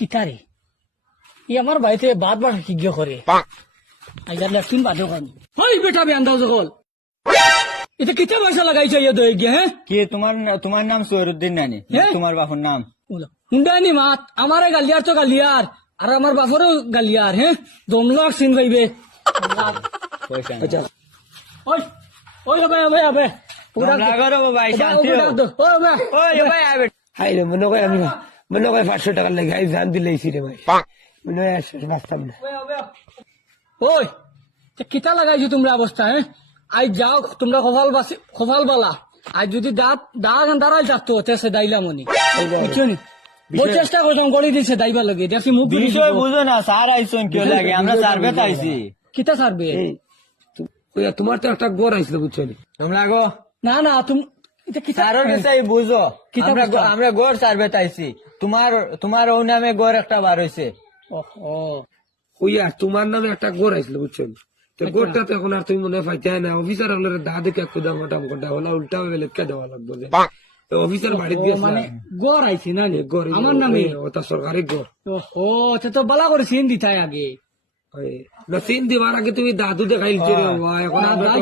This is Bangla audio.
কিতারে ই আমার বাড়িতে বাদ বার কি গিয়ে করে আইজার লেফটিন বাদে কন হই বেটা বে আন্দাজ হল এটা কিতা পয়সা লাগাইছে ইয়ে দই গিয়ে হ্যাঁ কি তোমার নাম সোহরুদ্দিন নানি হ্যাঁ? তোমার বাপুর নাম হুন্ডানি মাত আমারে গালিয়ার তো গালিয়ার আর আমার বাপরও গালিয়ার হ্যাঁ দমলক সিন ভাইবে পয়সা নাই। আচ্ছা ওই ওই হবে পুরা লাগরো ভাই শান্তি ওই হবে ওই ভাই আবে হাই রে মনে হয় আমি মনে হয় 500 টাকা লাগে হাই জান দিলেছি রে ভাই মনে হয় বাঁচতাম না ওই কিতা লাগাইছো তোমরা অবস্থা হ্যাঁ আই যাও তোমরা খোফাল বালা আজ যদি দাঁড়াই থাকতো সে দাইলাম উনি বুঝছো নি বহু চেষ্টা করতাম গড়ি দিছে দাইবার লগে দেখি মুখ বিষয় বুঝো না স্যার আইসন কেউ লাগে আমরা সার্ভে আইছি কিতা সারবে এই তোমার তো একটা গড় আইছিল বুঝছো নি তোমরা গো না না তুমি এটা কিতা স্যারের বিষয় বুঝো কিতা আমরা বুঝতা? আমরা গড় সার্ভে আইছি তোমার ও নামে গড় একটা বার হইছে ও ওই আর তোমার নামে একটা গড় আইছিল বুঝছো নি তো গড়টা তো এখন আর তুমি মনে হয় পাইতে না অফিসার হলে দাদা কে কুদা মোটা মোটা হলা উল্টা হলে কে দেওয়া লাগবে যে অফিসার বাড়িতে গেছে মানে গড় আইছি না নি? গড় আমার নামে ওটা সরকারি গড় ও তো বালা করে সিন দিতাই আগে না সিন দিবার আগে তুমি দাদু দেখাইছে রে বাবা, এখন আমরা তো